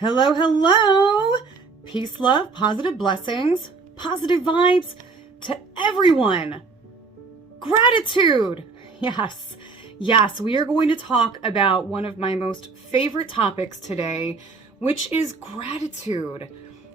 Hello, hello. Peace, love, positive blessings, positive vibes to everyone. Gratitude. Yes, we are going to talk about one of my most favorite topics today, which is gratitude.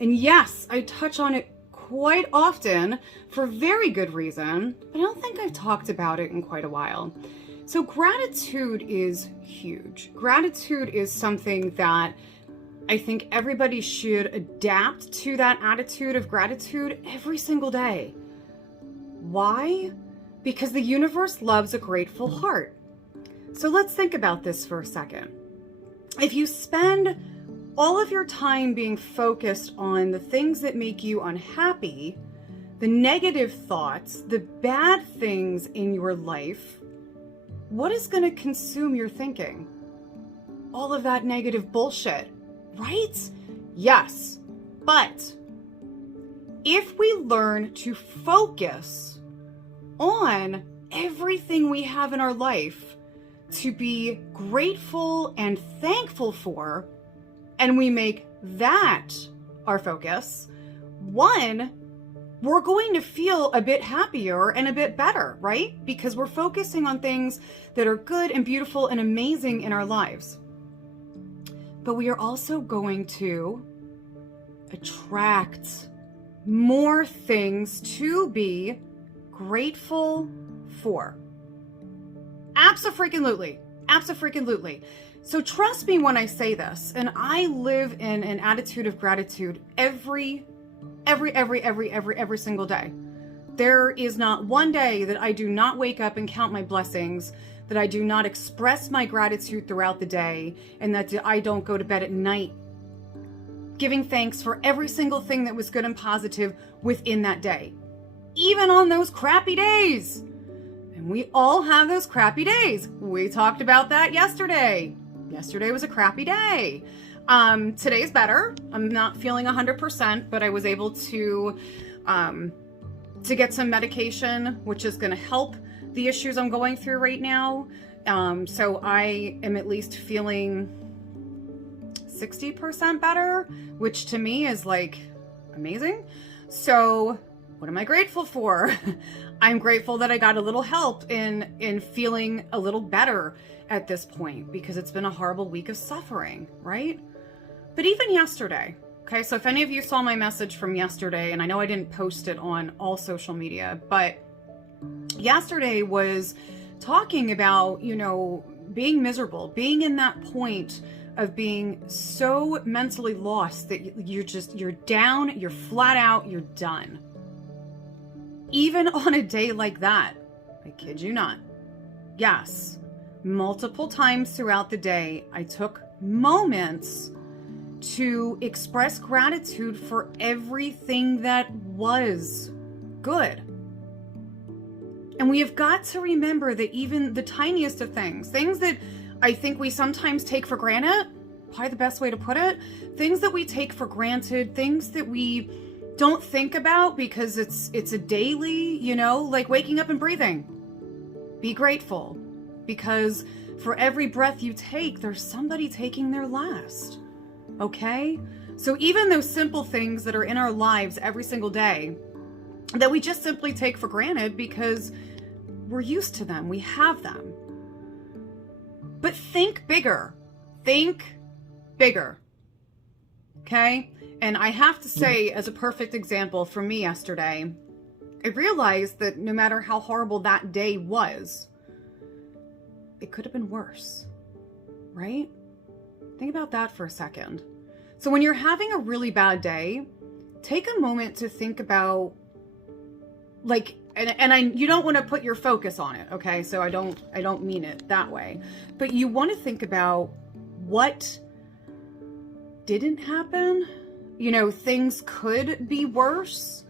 And yes, I touch on it quite often for very good reason, but I don't think I've talked about it in quite a while. So gratitude is huge. Gratitude is something that I think everybody should adapt to, that attitude of gratitude every single day. Why? Because the universe loves a grateful heart. So let's think about this for a second. If you spend all of your time being focused on the things that make you unhappy, the negative thoughts, the bad things in your life, what is going to consume your thinking? All of that negative bullshit. Right? Yes. But if we learn to focus on everything we have in our life to be grateful and thankful for, and we make that our focus, one, we're going to feel a bit happier and a bit better, right? Because we're focusing on things that are good and beautiful and amazing in our lives. But we are also going to attract more things to be grateful for. Abso-freaking-lutely. Abso-freaking-lutely. So trust me when I say this, and I live in an attitude of gratitude every single day. There is not one day that I do not wake up and count my blessings, that I do not express my gratitude throughout the day, and that I don't go to bed at night giving thanks for every single thing that was good and positive within that day. Even on those crappy days. And we all have those crappy days. We talked about that yesterday. Yesterday was a crappy day. Today's better. I'm not feeling 100%, but I was able to get some medication, which is going to help the issues I'm going through right now. So I am at least feeling 60% better, which to me is like amazing. So what am I grateful for? I'm grateful that I got a little help in feeling a little better at this point, because it's been a horrible week of suffering, right? But even yesterday, okay, so if any of you saw my message from yesterday, and I know I didn't post it on all social media, but yesterday was talking about, being miserable, being in that point of being so mentally lost that you're down, you're flat out, you're done. Even on a day like that, I kid you not. Yes, multiple times throughout the day, I took moments to express gratitude for everything that was good. And we have got to remember that even the tiniest of things that I think we sometimes take for granted, probably the best way to put it, things that we take for granted, things that we don't think about because it's a daily, like waking up and breathing. Be grateful, because for every breath you take, there's somebody taking their last. Okay? So even those simple things that are in our lives every single day that we just simply take for granted because we're used to them, we have them. But think bigger. Think bigger. Okay? And I have to say, as a perfect example for me yesterday, I realized that no matter how horrible that day was, it could have been worse, right? Think about that for a second. So when you're having a really bad day, take a moment to think about, you don't want to put your focus on it, okay? So I don't mean it that way. But you want to think about what didn't happen. Things could be worse.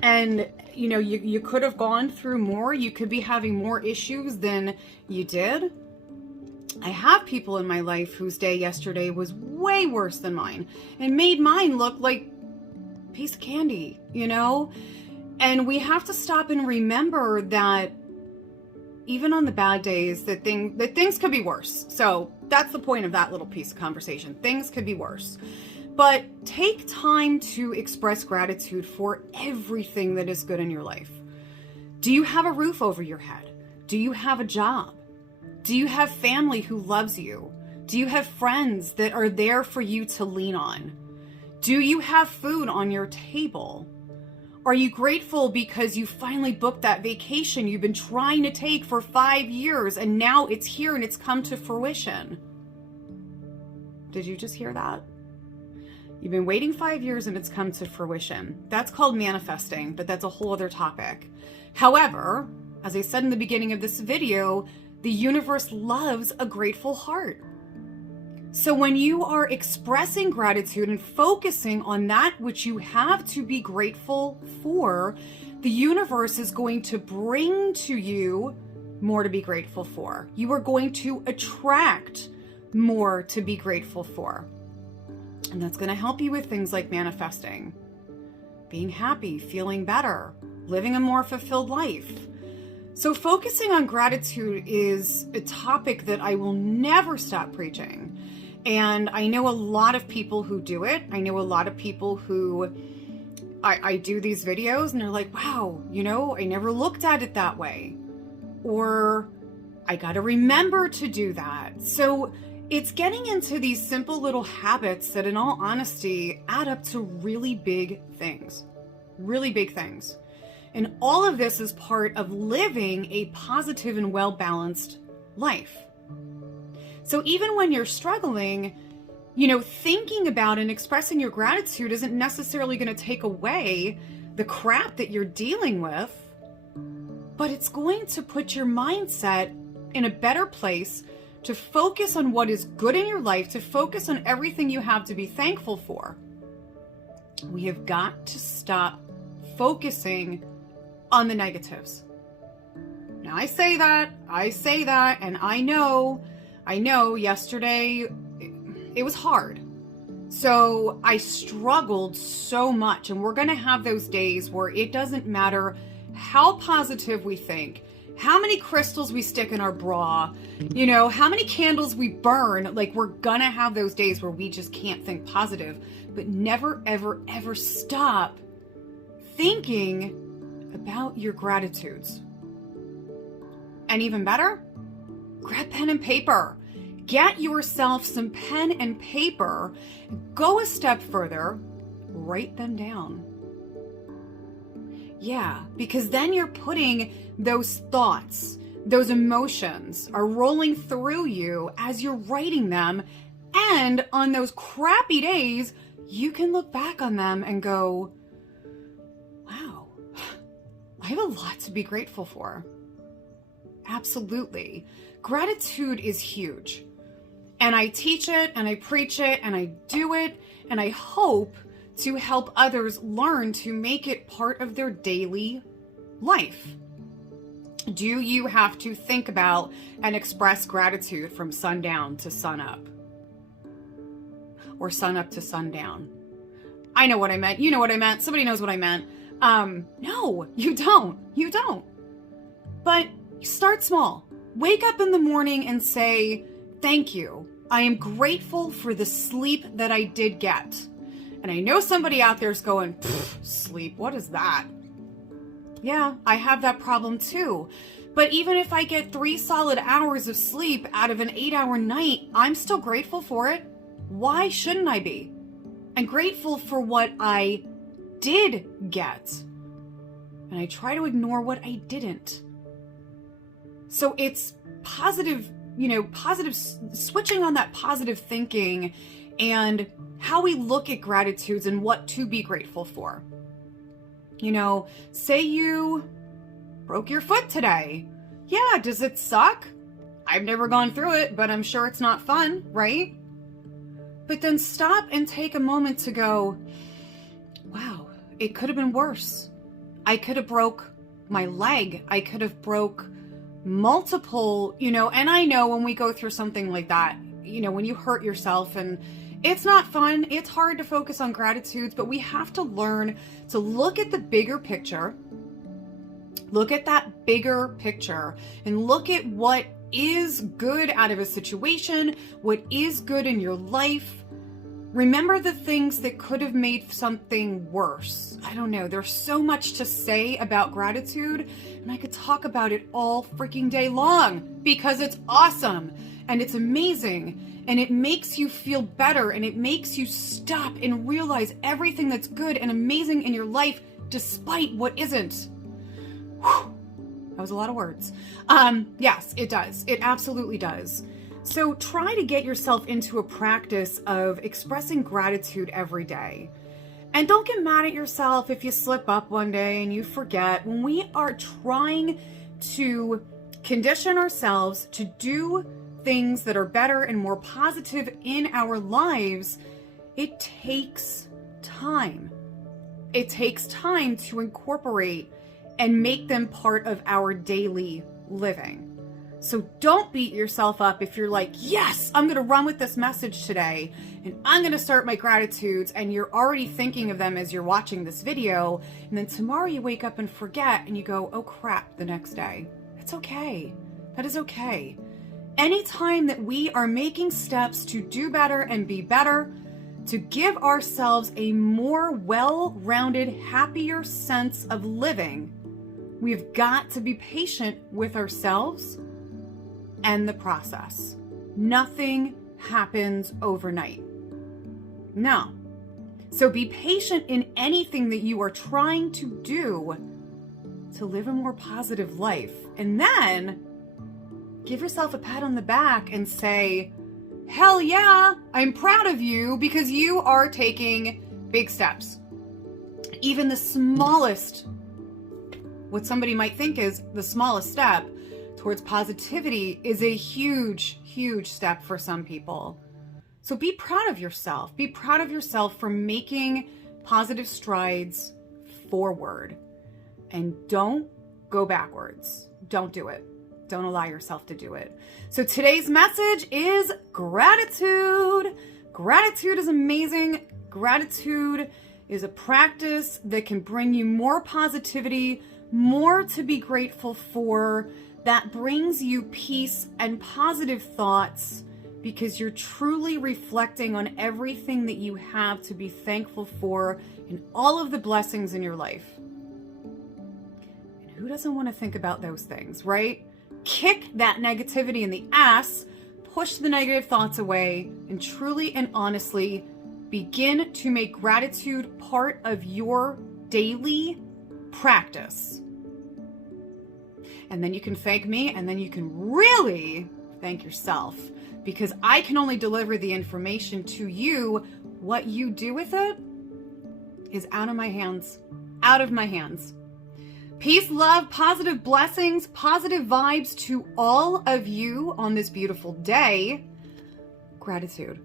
And, you could have gone through more. You could be having more issues than you did. I have people in my life whose day yesterday was way worse than mine and made mine look like a piece of candy, And we have to stop and remember that even on the bad days, that things could be worse. So that's the point of that little piece of conversation. Things could be worse. But take time to express gratitude for everything that is good in your life. Do you have a roof over your head? Do you have a job? Do you have family who loves you? Do you have friends that are there for you to lean on? Do you have food on your table? Are you grateful because you finally booked that vacation you've been trying to take for 5 years and now it's here and it's come to fruition? Did you just hear that? You've been waiting 5 years and it's come to fruition. That's called manifesting, but that's a whole other topic. However, as I said in the beginning of this video, the universe loves a grateful heart. So when you are expressing gratitude and focusing on that which you have to be grateful for, the universe is going to bring to you more to be grateful for. You are going to attract more to be grateful for. And that's going to help you with things like manifesting, being happy, feeling better, living a more fulfilled life. So focusing on gratitude is a topic that I will never stop preaching. And I know a lot of people who do it. I know a lot of people who I do these videos and they're like, wow, you know, I never looked at it that way. Or I got to remember to do that. So it's getting into these simple little habits that in all honesty add up to really big things. Really big things. And all of this is part of living a positive and well-balanced life. So even when you're struggling, you know, thinking about and expressing your gratitude isn't necessarily going to take away the crap that you're dealing with, but it's going to put your mindset in a better place to focus on what is good in your life, to focus on everything you have to be thankful for. We have got to stop focusing on the negatives. Now I say that, and I know yesterday it was hard. So I struggled so much, and we're going to have those days where it doesn't matter how positive we think, how many crystals we stick in our bra, you know, how many candles we burn. Like, we're going to have those days where we just can't think positive, but never, ever, ever stop thinking about your gratitudes. And even better, grab pen and paper. Get yourself some pen and paper. Go a step further. Write them down. Yeah, because then you're putting those thoughts, those emotions are rolling through you as you're writing them. And on those crappy days, you can look back on them and go, wow, I have a lot to be grateful for. Absolutely. Gratitude is huge. And I teach it and I preach it and I do it, and I hope to help others learn to make it part of their daily life. Do you have to think about and express gratitude from sundown to sunup? Or sunup to sundown? I know what I meant. You know what I meant. Somebody knows what I meant. No, you don't. You don't. But start small. Wake up in the morning and say, thank you. I am grateful for the sleep that I did get. And I know somebody out there is going, sleep, what is that? Yeah, I have that problem too. But even if I get 3 solid hours of sleep out of an 8-hour night, I'm still grateful for it. Why shouldn't I be? I'm grateful for what I did get. And I try to ignore what I didn't. So it's positive, switching on that positive thinking and how we look at gratitudes and what to be grateful for. You know, say you broke your foot today. Yeah, does it suck? I've never gone through it, but I'm sure it's not fun, right? But then stop and take a moment to go, wow, it could have been worse. I could have broke my leg. I could have broke multiple, and I know when we go through something like that, when you hurt yourself, and it's not fun, it's hard to focus on gratitudes, but we have to learn to look at the bigger picture, look at that bigger picture, and look at what is good out of a situation, what is good in your life. Remember the things that could have made something worse. I don't know. There's so much to say about gratitude, and I could talk about it all freaking day long because it's awesome and it's amazing and it makes you feel better and it makes you stop and realize everything that's good and amazing in your life despite what isn't. Whew. That was a lot of words. Yes, it does. It absolutely does. So try to get yourself into a practice of expressing gratitude every day. And don't get mad at yourself if you slip up one day and you forget. When we are trying to condition ourselves to do things that are better and more positive in our lives, it takes time. It takes time to incorporate and make them part of our daily living. So don't beat yourself up if you're like, yes, I'm going to run with this message today and I'm going to start my gratitudes, and you're already thinking of them as you're watching this video. And then tomorrow you wake up and forget and you go, oh crap, the next day. It's okay. That is okay. Anytime that we are making steps to do better and be better, to give ourselves a more well-rounded, happier sense of living, we've got to be patient with ourselves and the process. Nothing happens overnight. No. So be patient in anything that you are trying to do to live a more positive life. And then give yourself a pat on the back and say, hell yeah, I'm proud of you because you are taking big steps. Even the smallest, what somebody might think is the smallest step towards positivity, is a huge, huge step for some people. So be proud of yourself. Be proud of yourself for making positive strides forward. And don't go backwards. Don't do it. Don't allow yourself to do it. So today's message is gratitude. Gratitude is amazing. Gratitude is a practice that can bring you more positivity, more to be grateful for, that brings you peace and positive thoughts because you're truly reflecting on everything that you have to be thankful for and all of the blessings in your life. And who doesn't want to think about those things, right? Kick that negativity in the ass, push the negative thoughts away, and truly and honestly begin to make gratitude part of your daily practice. And then you can thank me, and then you can really thank yourself, because I can only deliver the information to you. What you do with it is out of my hands. Out of my hands. Peace, love, positive blessings, positive vibes to all of you on this beautiful day. Gratitude.